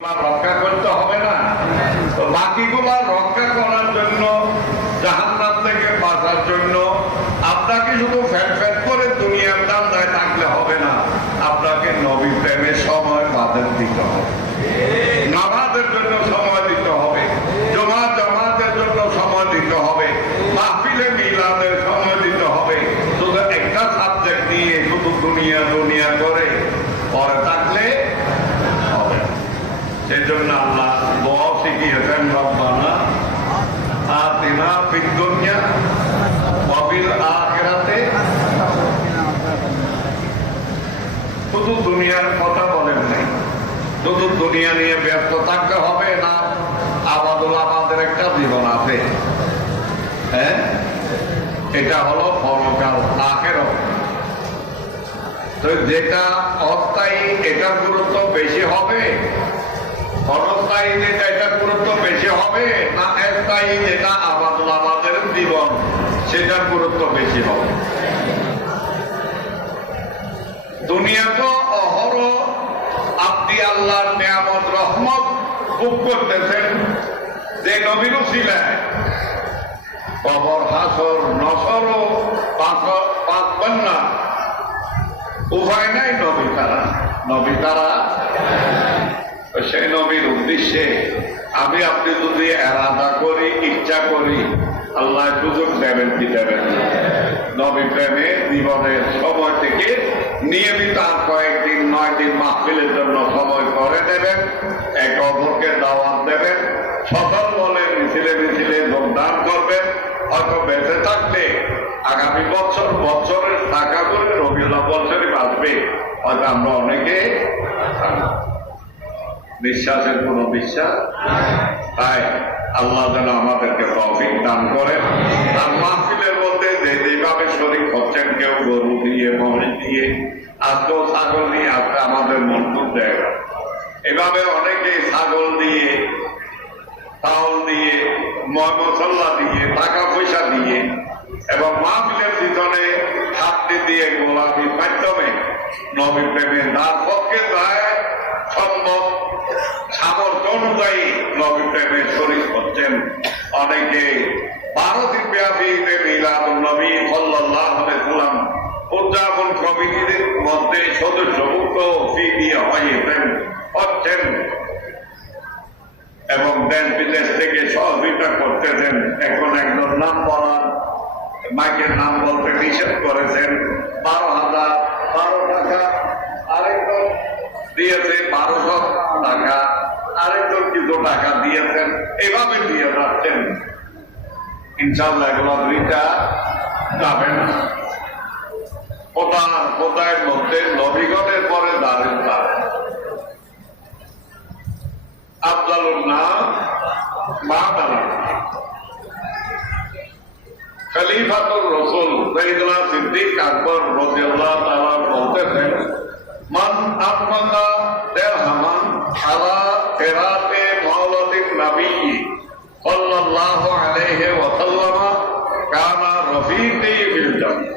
রক্ষা করতে হবে না, তো বাকিগুলা রক্ষা করার জন্য, জাহান্নাম থেকে বাঁচার জন্য আপনাকে শুধু ফ্যাট ফ্যাট করে দুনিয়ার দান্দায় থাকলে হবে না, আপনাকে নবী প্রেমের সময় বাদের দিতে হবে, নামাজের জন্য সময় দিতে হবে, জামাতের জন্য সময় দিতে হবে, মাহফিলে মিলাদের সময় দিতে হবে। শুধু একটা সাবজেক্ট নিয়ে শুধু দুনিয়া দুনিয়া করে পরে থাকলে হবে। সেজন্য আল্লাহ দোয়া শিখিয়েছেন, রব্বানা আতিনা ফিদ দুনিয়া ওয়া ফিল আখিরাতি। শুধু দুনিয়ার কথা বলেন নাই, শুধু দুনিয়া নিয়ে ব্যস্ত থাকতে হবে না। আমাদের একটা জীবন আছে, হ্যাঁ, এটা হলো পরকাল, আখিরাত। তো যেটা অস্থায়ী এটার গুরুত্ব বেশি হবে, অনস্থায়ী যেটা এটা গুরুত্ব বেশি হবে, না স্থায়ী যেটা আমাদের জীবন সেটার গুরুত্ব বেশি হবে? দুনিয়া তো অহরহ আপনি আল্লাহর নিয়ামত রহমত ভোগ করতেছেন, যে নবীর উসিলায় কবর হাসর নসরও পাঁচবেন না, উভয় নাই নবী তারা। সেই নবীর উদ্দেশ্যে আমি আপনি যদি এরাদা করি, ইচ্ছা করি, আল্লাহ সুযোগ দেবেন কি দেবেন? নবী প্রেমে জীবনের সময় থেকে নিয়মিত আর কয়েকদিন 9 দিন মাহফিলের জন্য সময় করে দেবেন, একে অপরকে দাওয়াত দেবেন, সকল বলে মিছিলে যোগদান করবেন। হয়তো বেঁচে থাকলে আগামী বছরের টাকা করে রবিউল আউয়াল শরীফ আসবে, হয়তো আমরা অনেকে বিশ্বাসের কোন বিশ্বাস। তাই আল্লাহ যেন আমাদেরকে তৌফিক দান করেন। আর মাহফিলের মধ্যে যেভাবে শরীক হচ্ছেন, কেউ গরু দিয়ে, মহিষ দিয়ে, আজকে ছাগল দিয়ে, আজকে আমাদের মন খুব জায়গা, এভাবে অনেকে ছাগল দিয়ে, চাউল দিয়ে, মশলা দিয়ে, টাকা পয়সা দিয়ে এবং মাহফিলের পিছনে হাতটি দিয়ে গোলাপির মাধ্যমে নবী প্রেমে তার পক্ষে যায় সম্ভব সামর্থ্য অনুযায়ী নবী প্রেমের শরীক হচ্ছেন। অনেকে 12 দিন ব্যাপী মিলাদুন নবী সাল্লাল্লাহু আলাইহি ওয়াসাল্লাম উদযাপন কমিটির মধ্যে সদস্যভুক্ত ফি দিয়ে হচ্ছেন এবং দেশ বিদেশ থেকে সহযোগিতা করতেছেন। এখন একজন নাম বলার মাইকের নাম বলতে নিষেধ করেছেন। 12 টাকা, আরেকজন দিয়েছে 1200 টাকা, আরেকজন কিছু টাকা দিয়েছেন, এভাবে দিয়ে যাচ্ছেন। ইনশাআল্লাহ এগুলো দুইটা যাবে না। কোথায় মধ্যে নবীগণের পরে দাঁড়েন আফজালুন নাস বা'দানা খলিফাতুর রাসূল সাইয়েদনা সিদ্দিক আকবর রাদিয়াল্লাহু তাআলা বলতেছেন, মান আফমাকা দিরহামান আলা কিরাতে মাওলাদিন নবী সাল্লাল্লাহু আলাইহি ওয়া সাল্লাম কানা রফিকি ফিল জান্নাহ।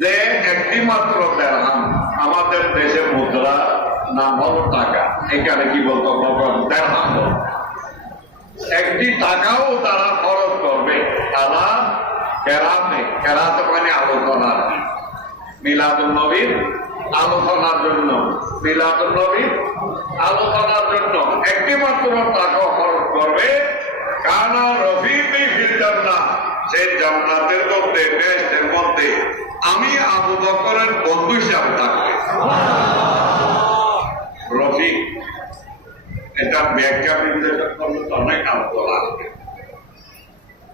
যে একটি মাত্র দিরহাম, আমাদের দেশে মুদ্রা নাম হলো টাকা, এখানে কি বলতো দিরহাম, একটি টাকাও তারা খরচ করবে আলা কেরাতে মানে আলোচনা, মিলাদুন নবীর আলোচনার জন্য, মিলাদুন নবীর আলোচনার জন্য একটি মাত্র টাকা খরচ করবে, কানা রফিকি ফিল জান্নাহ, সেই জান্নাতের মধ্যে, বেহেশতের মধ্যে আমি আবু বকরের বন্ধু হিসাবে থাকবে। রফিক, এটা ব্যাখ্যা বিশ্লেষণ করলে তো অনেক আলোচনা আসবে।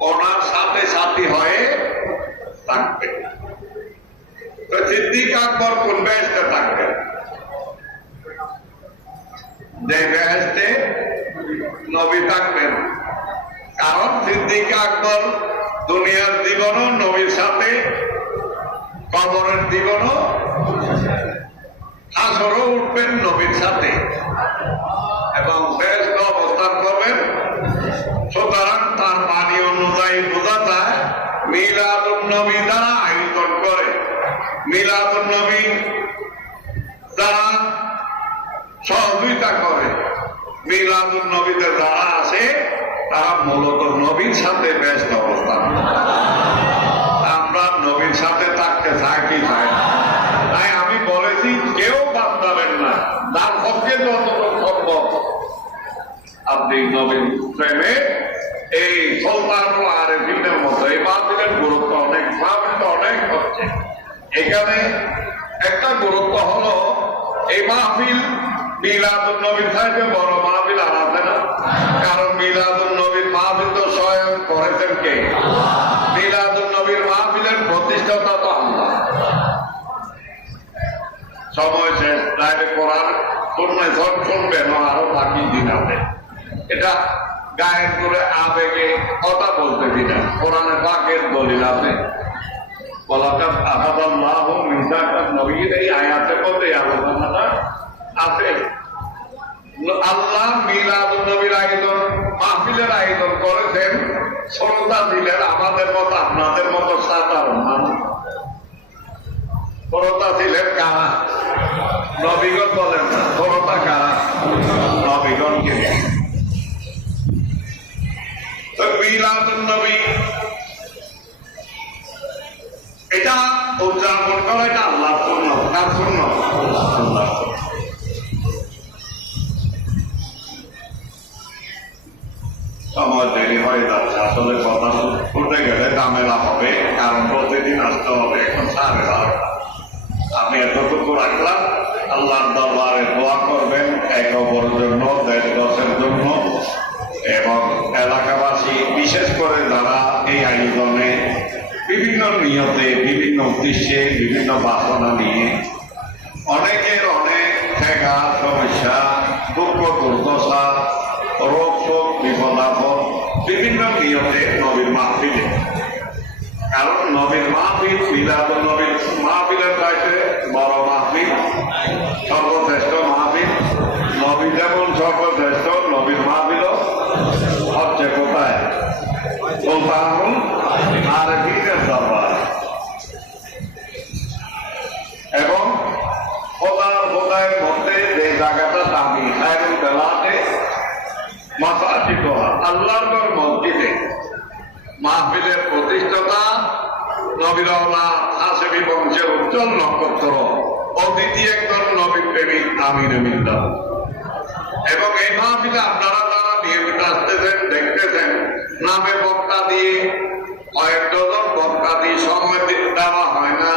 ওনার সাথে সাথী হয়ে থাকবে। তো সিদ্দিক আকবর কোন বেহেশতে থাকবেন? যে বেহেশতে নবী থাকবেন। কারণ সিদ্দিক আকবর দুনিয়ার জীবনও নবীর সাথে, কবরের জীবনও, হাসরও উঠবেন নবীর সাথে এবং বেহেশত অবস্থান করবেন। সুতরাং তার বাণী অনুযায়ী বোঝা যায়, মিলাদুন নবী দ্বারা আয়োজন করে, মিলাদুন নবী দ্বারা সহযোগিতা মিলাদুন নবীতে যারা আছে তারা মূলত নবীর সাথে ব্যস্ত অবস্থান। আমরা নবীর সাথে থাকতে চাই কি চাই না? তাই আমি বলেছি কেউ বাদ দেবেন না, তার পক্ষে যতটুকু সম্ভব আপনি নবীর প্রেমে এই সুলতানুল আরেফিনের মতো এই মাহফিলের গুরুত্ব অনেক, মাহফিলটা অনেক হচ্ছে। এখানে একটা গুরুত্ব হলো এই মাহফিল মিলাদুন নবীর চাইতে বড় মাহফিল আর আছে না? কারণ মিলাদুন নবীর মাহফিল তো স্বয়ং করেছেন কে? মিলাদুন নবীর মাহফিলের প্রতিষ্ঠাতা তো আল্লাহ। সময় শেষ, তাইলে কোরআন শুনবেন আরো বাকি দিন আছে। এটা গায়ের করে আবেগে কথা বলতে দিনা, কোরআনে পাকের দলিল আছে। ওয়ালাকাদ আখাযাল্লাহু মিসাকান নবিয়্যিন, এই আয়াতের মধ্যে আলোচনাটা আছে। আল্লাহ মিলাদুন নবীর আয়োজন, মাহফিলের আয়োজন করেছেন, শ্রোতা দিলেন আমাদের মতো আপনাদের মতো সাধারণ মানুষ। শ্রোতা ছিলেন কারা? নবীগণ বলেন না, শ্রোতা কারা? নবীগণকে। তো মিলাদুন নবী এটা উদযাপন করা, এটা আল্লাহ শূন্য, কার শূন্য? আল্লাহ। সময় দেরি হয়ে যাচ্ছে, আসলে কথা শুনতে গেলে ঝামেলা হবে, কারণ প্রতিদিন আসতে হবে। এখন 12:30। আমি এতটুকু রাখলাম। আল্লাহর দরবারে দোয়া করবেন এক অপরের জন্য, দেশ দশের জন্য এবং এলাকাবাসী, বিশেষ করে যারা এই আয়োজনে বিভিন্ন নিয়তে, বিভিন্ন উদ্দেশ্যে, বিভিন্ন বাসনা নিয়ে অনেকের অনেক ঠেকা, সমস্যা, দুঃখ, দুর্দশা, রোগ শোক, বিপদ আপদ, বিভিন্ন নিয়তে নবীর মাহফিলে। কারণ নবীর মাহফিল মিলাদুন নবীর মাহফিলের চাইতে বড় মাহফিল, সর্বশ্রেষ্ঠ মাহফিল। নবী যেমন সর্বশ্রেষ্ঠ, নবীর মাহফিল হচ্ছে কোথায়? সুলতানুল আরেফিনের দরবার। এবং খোদার মধ্যে যে জায়গাটা দামি, খায়রুল বেলাতে মাসাজিদ, আল্লাহর ঘর মসজিদে মাহফিলের প্রতিষ্ঠাতা নবীর আওলাদ হাশেমি বংশের উজ্জ্বল নক্ষত্র, অদ্বিতীয় একজন নবী প্রেমিক আমির মিল্লাত। এবং এই মাহফিলে আপনারা যারা নিয়মিত আসতেছেন, দেখতেছেন, নামে বক্তা দিয়ে কয়েক ডজন বক্তা দিয়ে সময় দেওয়া হয় না,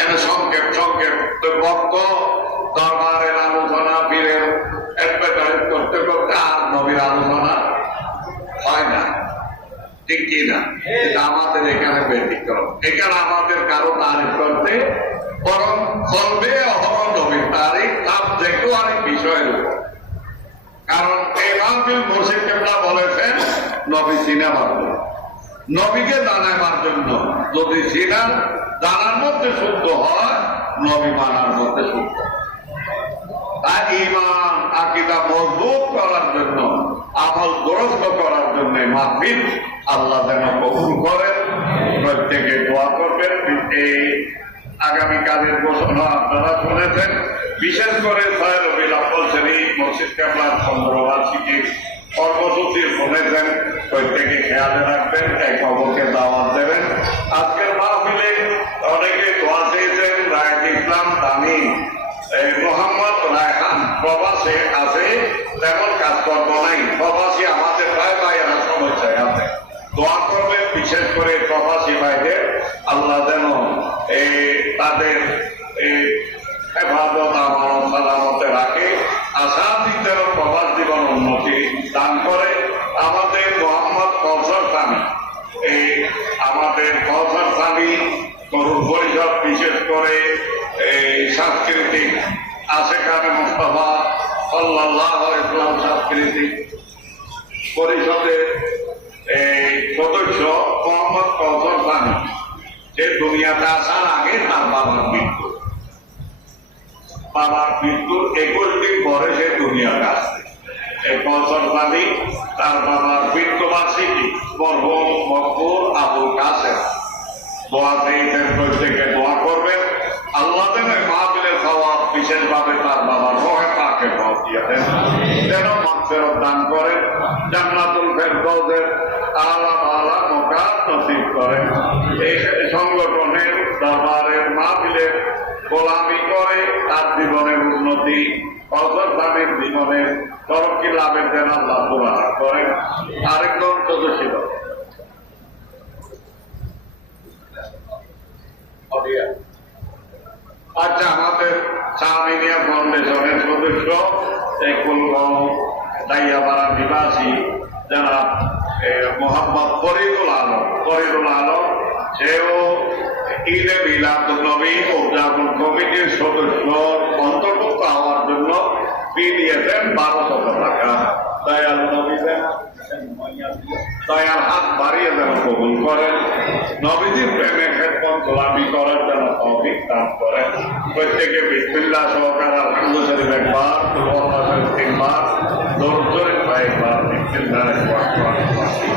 এনে সংক্ষেপ বক্ত দরবারের আলোচনা, বীরের অ্যাডভার্টাইজ করতে করতে আর নবীর আলোচনা হয় না, ঠিক কি না? এটা আমাদের এখানে ব্যতিক্রম। এখানে আমাদের কারো তারিফ করতে, বরং চলবে অহরহ নবীর তারিখ, সাবজেক্ট অনেক বিষয়ের উপর। কারণ এই মাহফিল মুর্শিদ কেবলা বলেছেন নবী সিনেমার জন্য, নবীকে জানাবার জন্য। যদি সিনার জানার মধ্যে শুদ্ধ হয়, নবী মানার মধ্যে শুদ্ধ। তাই ঈমান আকীদা মজবুত করার জন্য, আমল দুরস্ত করার জন্য মাহফিল আল্লাহ যেন কবুল করেন। প্রত্যেকে দোয়া করবেন। এই আগামীকালের ঘোষণা আপনারা শুনেছেন। বিশেষ করে 6 রবিউল আউয়াল শরীফ মুর্শিদ কেবলার 15 বার্ষিকী কর্মসূচি শুনেছেন। প্রত্যেকে খেয়ালে রাখবেন, এক খবরকে দাওয়াত দেবেন। আজকের মাহফিলে অনেকে দোয়া চেয়েছেন। রায়ত ইসলাম দামি মোহাম্মদ রায়হান প্রবাসে আছে, তেমন কাজকর্ম নাই। প্রবাসী আমাদের প্রায় ভাইয়েরা সমস্যায় আছে, দোয়া করবেন। বিশেষ করে প্রবাসী ভাইদের আল্লাহ যেন তাদের হেফাজত, আমানত, সালামতে রাখে। আশাতীতের প্রবাস জীবন উন্নতি দান করে। আমাদের মোহাম্মদ কৌশল স্বামী, আমাদের কৌশল স্বামী তরুণ পরিষদ, বিশেষ করে সাংস্কৃতিক আশেখানে মুস্তাফা সাল্লাল্লাহু আলাইহি ওয়াসাল্লাম সাংস্কৃতিক পরিষদের সদস্য মোহাম্মদ কৌশল স্বামী, যে দুনিয়াতে আসার আগে তার বাবার মৃত্যুর 21 দিন পরে সে দুনিয়াতে আসছে। এই কৌশল স্বামী তার বাবার মৃত্যুবার্ষিকী মরহুম মকবুল আবুল কাসেম দোয়া চেয়েছেন। প্রত্যেকে দোয়া করবেন। আল্লাহ যেন মাহফিলের সওয়াব বিশেষভাবে তার বাবার রহে পাক তাকে পৌঁছিয়ে দেন, যেন মাগফিরাত দান করেন, জান্নাতুল ফেরদাউসের আলা আলা মুকাম নসিব করেন। এই সংগঠনের দরবারের মাহফিলের গোলামি করে তার জীবনের উন্নতি, অসরদামের জীবনের তরক্কি লাভের যেন আল্লাহ দোয়া করেন। আরেকজন সদস্য আচ্ছা, আমাদের সামিনিয়া ফাউন্ডেশনের সদস্য দাইয়াপাড়া নিবাসী যারা মোহাম্মদ ফরিদুল আলম, সেও ঈদে মিলাদুন্নবী উদযাপন কমিটির সদস্য অন্তর্ভুক্ত হওয়ার জন্য ফি দিয়েছেন 1200 টাকা। দয়াল নবী দয়াল হাত বাড়িয়ে যেন কবুল করেন, নবীজির প্রেমে খেদমত গোলামি করার যেন তৌফিক দান করেন। প্রত্যেকে বিসমিল্লাহ সহকারে আলহামদুলিল্লাহ শরীফ একবার, সুবহানাল্লাহ শরীফ তিনবার, দরুদ শরীফ একবার, বিসমিল্লাহির রহমানির রহিম।